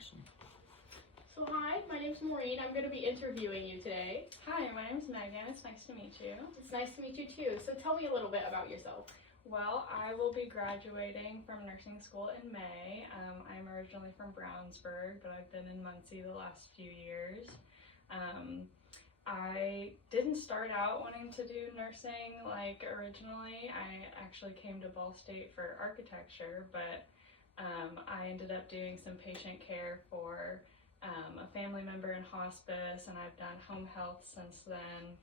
Ashley. So hi, my name's Maureen. I'm going to be interviewing you today. Hi, my name's Megan. It's nice to meet you. It's nice to meet you too. So tell me a little bit about yourself. Well, I will be graduating from nursing school in May. I'm originally from Brownsburg, but I've been in Muncie the last few years. I didn't start out wanting to do nursing like originally. I actually came to Ball State for architecture, but I ended up doing some patient care for a family member in hospice, and I've done home health since then.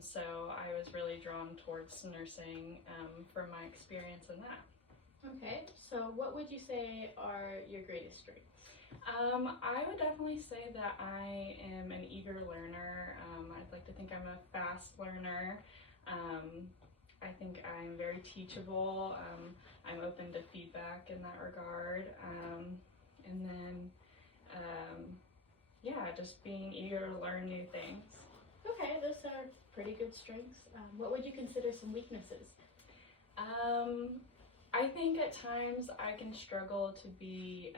So I was really drawn towards nursing from my experience in that. Okay, so what would you say are your greatest strengths? I would definitely say that I am an eager learner. I'd like to think I'm a fast learner. I think I'm very teachable. I'm open to feedback in that regard. And then, yeah, just being eager to learn new things. Okay, those are pretty good strengths. What would you consider some weaknesses? I think at times I can struggle to be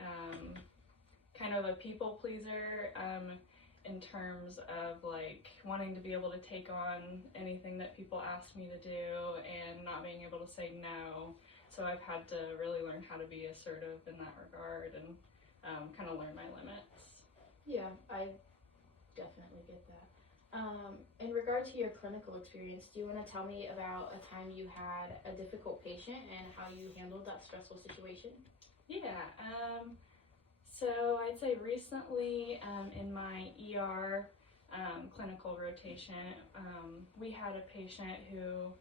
kind of a people pleaser in terms of like wanting to be able to take on anything that people ask me to do and not being able to say no. So I've had to really learn how to be assertive in that regard and kind of learn my limits. Yeah, I definitely get that. In regard to your clinical experience, do you want to tell me about a time you had a difficult patient and how you handled that stressful situation? Yeah, so I'd say recently in my ER clinical rotation, we had a patient who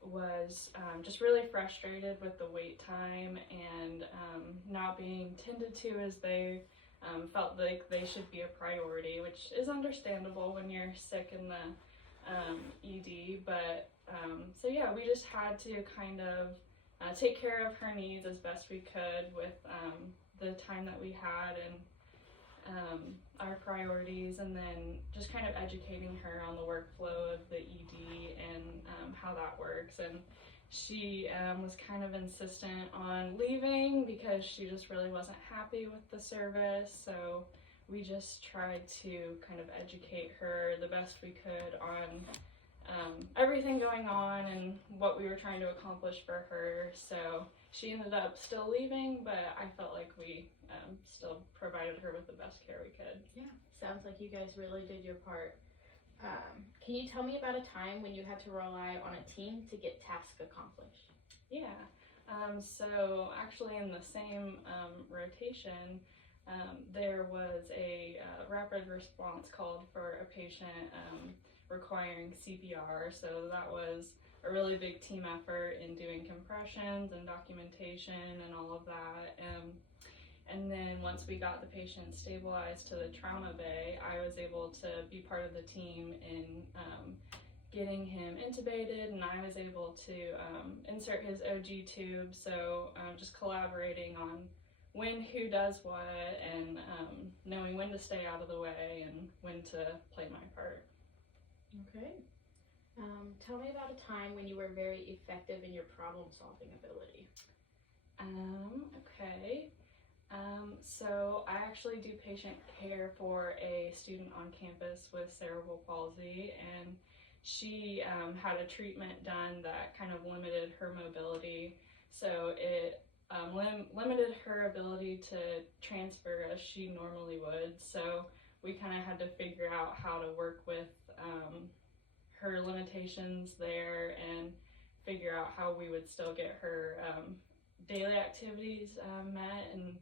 was just really frustrated with the wait time and not being tended to as they felt like they should be a priority, which is understandable when you're sick in the ED. But so yeah, we just had to kind of take care of her needs as best we could with the time that we had and our priorities, and then just kind of educating her on the workflow of the ED and how that works. And she was kind of insistent on leaving because she just really wasn't happy with the service. So we just tried to kind of educate her the best we could on everything going on and what we were trying to accomplish for her. So she ended up still leaving, but I felt like we still provided her with the best care we could. Yeah, sounds like you guys really did your part. Can you tell me about a time when you had to rely on a team to get tasks accomplished? Yeah, so actually in the same rotation, there was a rapid response called for a patient requiring CPR. So that was a really big team effort in doing compressions and documentation and all of that. And then once we got the patient stabilized to the trauma bay, I was able to be part of the team in getting him intubated, and I was able to insert his OG tube. So just collaborating on who does what, and knowing when to stay out of the way and when to play my part. Okay. Tell me about a time when you were very effective in your problem-solving ability. Okay. So I actually do patient care for a student on campus with cerebral palsy, and she had a treatment done that kind of limited her mobility. So it limited her ability to transfer as she normally would. So we kind of had to figure out how to work with her limitations there and figure out how we would still get her daily activities met, and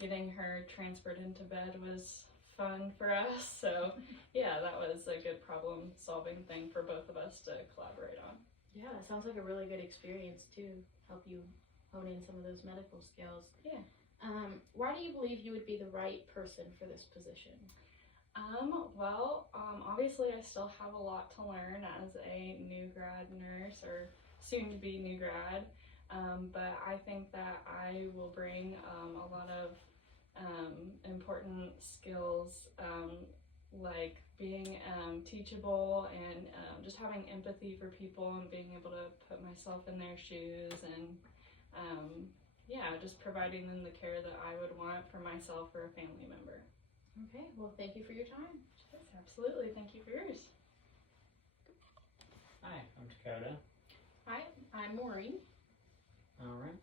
getting her transferred into bed was fun for us. So yeah, that was a good problem solving thing for both of us to collaborate on. Yeah, that sounds like a really good experience to help you hone in some of those medical skills. Yeah. Why do you believe you would be the right person for this position? Well, obviously I still have a lot to learn as a new grad nurse, or soon to be new grad. But I think that I will bring a lot of important skills, like being teachable and just having empathy for people and being able to put myself in their shoes, and yeah, just providing them the care that I would want for myself or a family member. Okay, well, thank you for your time. Yes, absolutely. Thank you for yours. Hi, I'm Dakota. Hi, I'm Maureen. All right.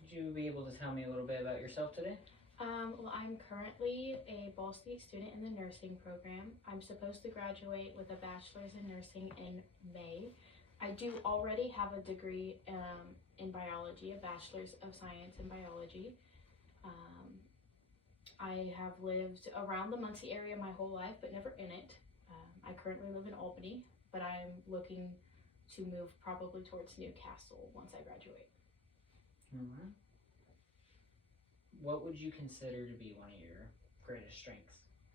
Would you be able to tell me a little bit about yourself today? Well, I'm currently a Ball State student in the nursing program. I'm supposed to graduate with a bachelor's in nursing in May. I do already have a degree in biology, a bachelor's of science in biology. I have lived around the Muncie area my whole life, but never in it. I currently live in Albany, but I'm looking to move probably towards Newcastle once I graduate. All right. What would you consider to be one of your greatest strengths?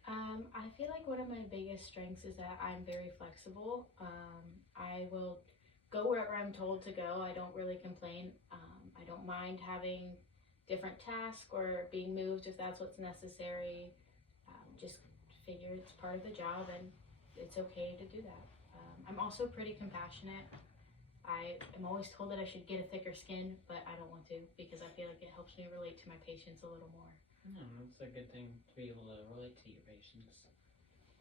I feel like one of my biggest strengths is that I'm very flexible. I will go wherever I'm told to go. I don't really complain. I don't mind having different tasks or being moved if that's what's necessary. Just figure it's part of the job and it's okay to do that. I'm also pretty compassionate. I am always told that I should get a thicker skin, but I don't want to because I feel like it helps me relate to my patients a little more. That's a good thing to be able to relate to your patients.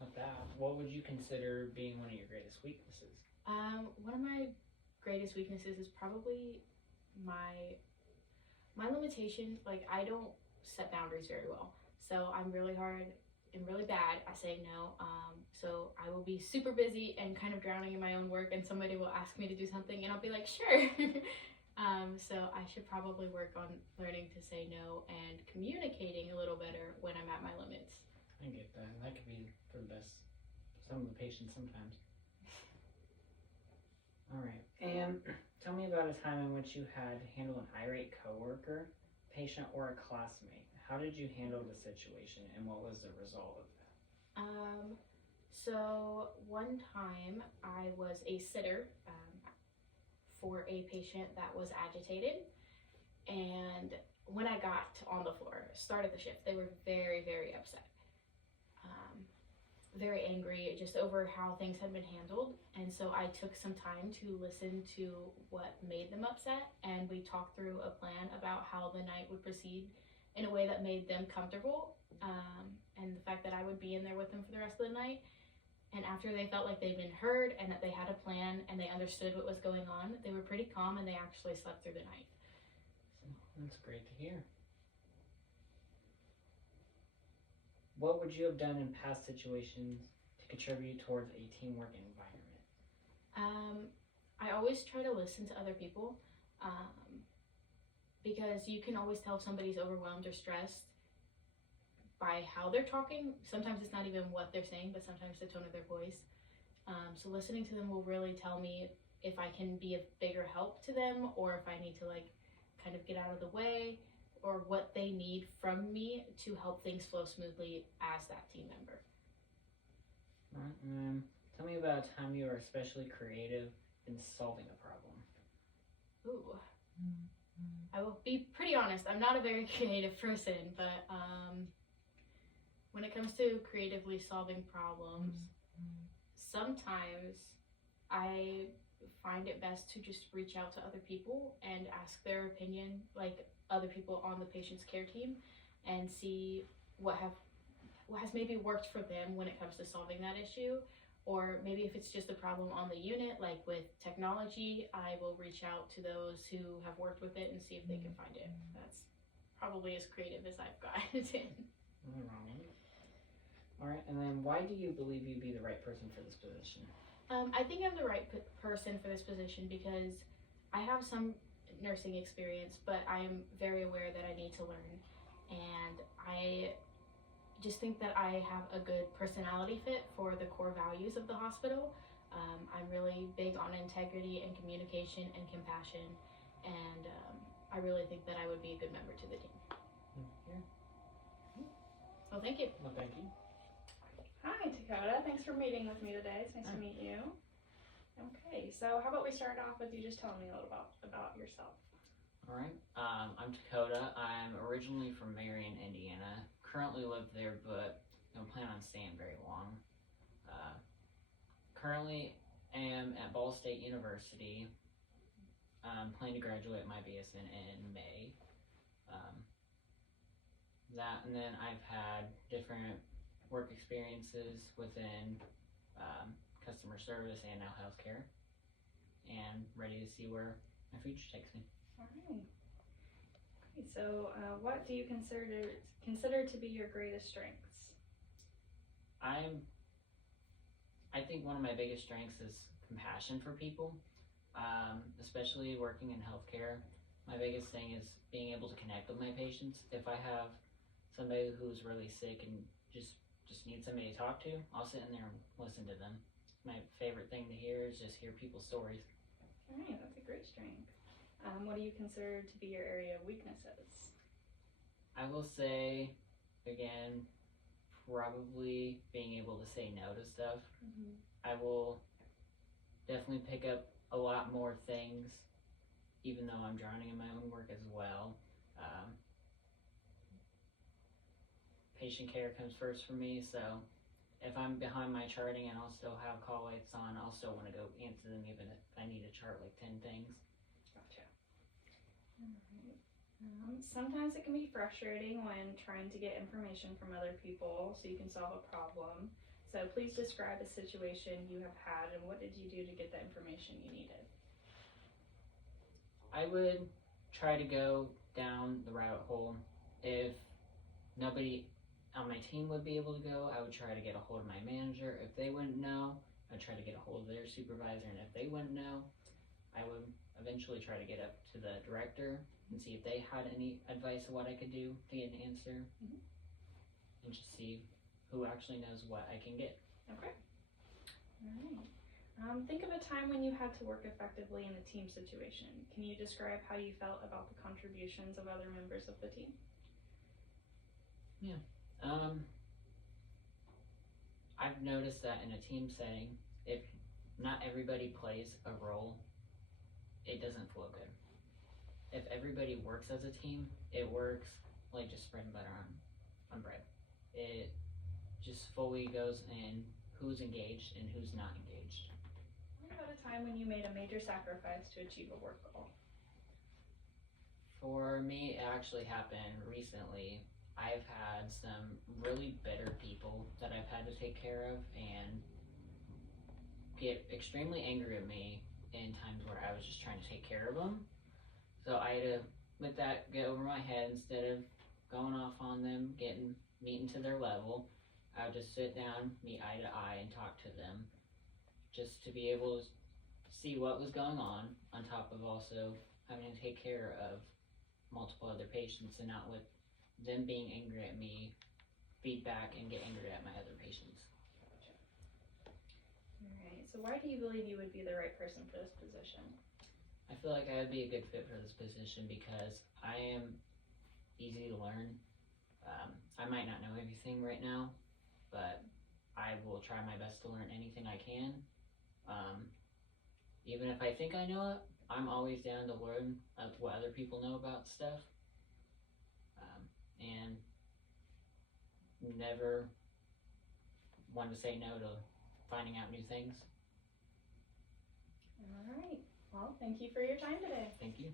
With that, what would you consider being one of your greatest weaknesses? One of my greatest weaknesses is probably my limitation. Like, I don't set boundaries very well, so I'm really hard and really bad at saying no. So I will be super busy and kind of drowning in my own work, and somebody will ask me to do something, and I'll be like, sure. So I should probably work on learning to say no and communicating a little better when I'm at my limits. I get that. That could be for the best for some of the patients sometimes. All right. And tell me about a time in which you had to handle an irate coworker, patient, or a classmate. How did you handle the situation, and what was the result of that? So one time I was a sitter for a patient that was agitated, and when I got on the floor, started the shift, they were very, very upset, very angry just over how things had been handled. And so I took some time to listen to what made them upset, and we talked through a plan about how the night would proceed in a way that made them comfortable, and the fact that I would be in there with them for the rest of the night. And after they felt like they'd been heard and that they had a plan and they understood what was going on, they were pretty calm and they actually slept through the night. That's great to hear. What would you have done in past situations to contribute towards a teamwork environment? I always try to listen to other people, because you can always tell if somebody's overwhelmed or stressed by how they're talking. Sometimes it's not even what they're saying, but sometimes the tone of their voice. So listening to them will really tell me if I can be a bigger help to them, or if I need to kind of get out of the way, or what they need from me to help things flow smoothly as that team member. All right. Tell me about a time you were especially creative in solving a problem. Ooh. I will be pretty honest, I'm not a very creative person, but when it comes to creatively solving problems, sometimes I find it best to just reach out to other people and ask their opinion, like other people on the patient's care team, and see what has maybe worked for them when it comes to solving that issue. Or maybe if it's just a problem on the unit, like with technology, I will reach out to those who have worked with it and see if they can find it. That's probably as creative as I've gotten. Nothing wrong with it. All right, and then why do you believe you'd be the right person for this position? I think I'm the right person for this position because I have some nursing experience, but I am very aware that I need to learn. And I just think that I have a good personality fit for the core values of the hospital. I'm really big on integrity and communication and compassion, and I really think that I would be a good member to the team. Here. Well, thank you. Well, thank you. Hi, Dakota. Thanks for meeting with me today. It's nice to meet you. Okay, so how about we start off with you just telling me a little about yourself. All right. I'm Dakota. I'm originally from Marion, Indiana. Currently live there, but don't plan on staying very long. Currently am at Ball State University. Planning to graduate my BSN in May. That, and then I've had different work experiences within customer service and now healthcare, and ready to see where my future takes me. All right. Okay, so what do you consider to be your greatest strengths? I think one of my biggest strengths is compassion for people, especially working in healthcare. My biggest thing is being able to connect with my patients. If I have somebody who's really sick and just needs somebody to talk to, I'll sit in there and listen to them. My favorite thing to hear is just hear people's stories. All right, that's a great strength. What do you consider to be your area of weaknesses? I will say, again, probably being able to say no to stuff. I will definitely pick up a lot more things, even though I'm drowning in my own work as well. Patient care comes first for me, so if I'm behind my charting and I'll still have call lights on, I'll still want to go answer them even if I need to chart like 10 things. Gotcha. All right. Sometimes it can be frustrating when trying to get information from other people so you can solve a problem. So please describe a situation you have had and what did you do to get the information you needed? I would try to go down the rabbit hole. If nobody on my team would be able to go, I would try to get a hold of my manager. If they wouldn't know, I'd try to get a hold of their supervisor, and if they wouldn't know, I would eventually try to get up to the director and see if they had any advice of what I could do to get an answer, and just see who actually knows what I can get. Okay. All right. Think of a time when you had to work effectively in a team situation. Can you describe how you felt about the contributions of other members of the team? I've noticed that in a team setting, if not everybody plays a role, it doesn't flow good. If everybody works as a team, it works like just spreading butter on bread. It just fully goes in who's engaged and who's not engaged. What about a time when you made a major sacrifice to achieve a work goal? For me, it actually happened recently. I've had some really bitter people that I've had to take care of and get extremely angry at me in times where I was just trying to take care of them. So I had to let that get over my head. Instead of going off on them, meeting to their level, I would just sit down, meet eye to eye, and talk to them, just to be able to see what was going on top of also having to take care of multiple other patients and not let them being angry at me feedback and get angry at my other patients. Alright, so why do you believe you would be the right person for this position? I feel like I would be a good fit for this position because I am easy to learn. I might not know everything right now, but I will try my best to learn anything I can. Even if I think I know it, I'm always down to learn what other people know about stuff. And never want to say no to finding out new things. Alright, well, thank you for your time today. Thank you.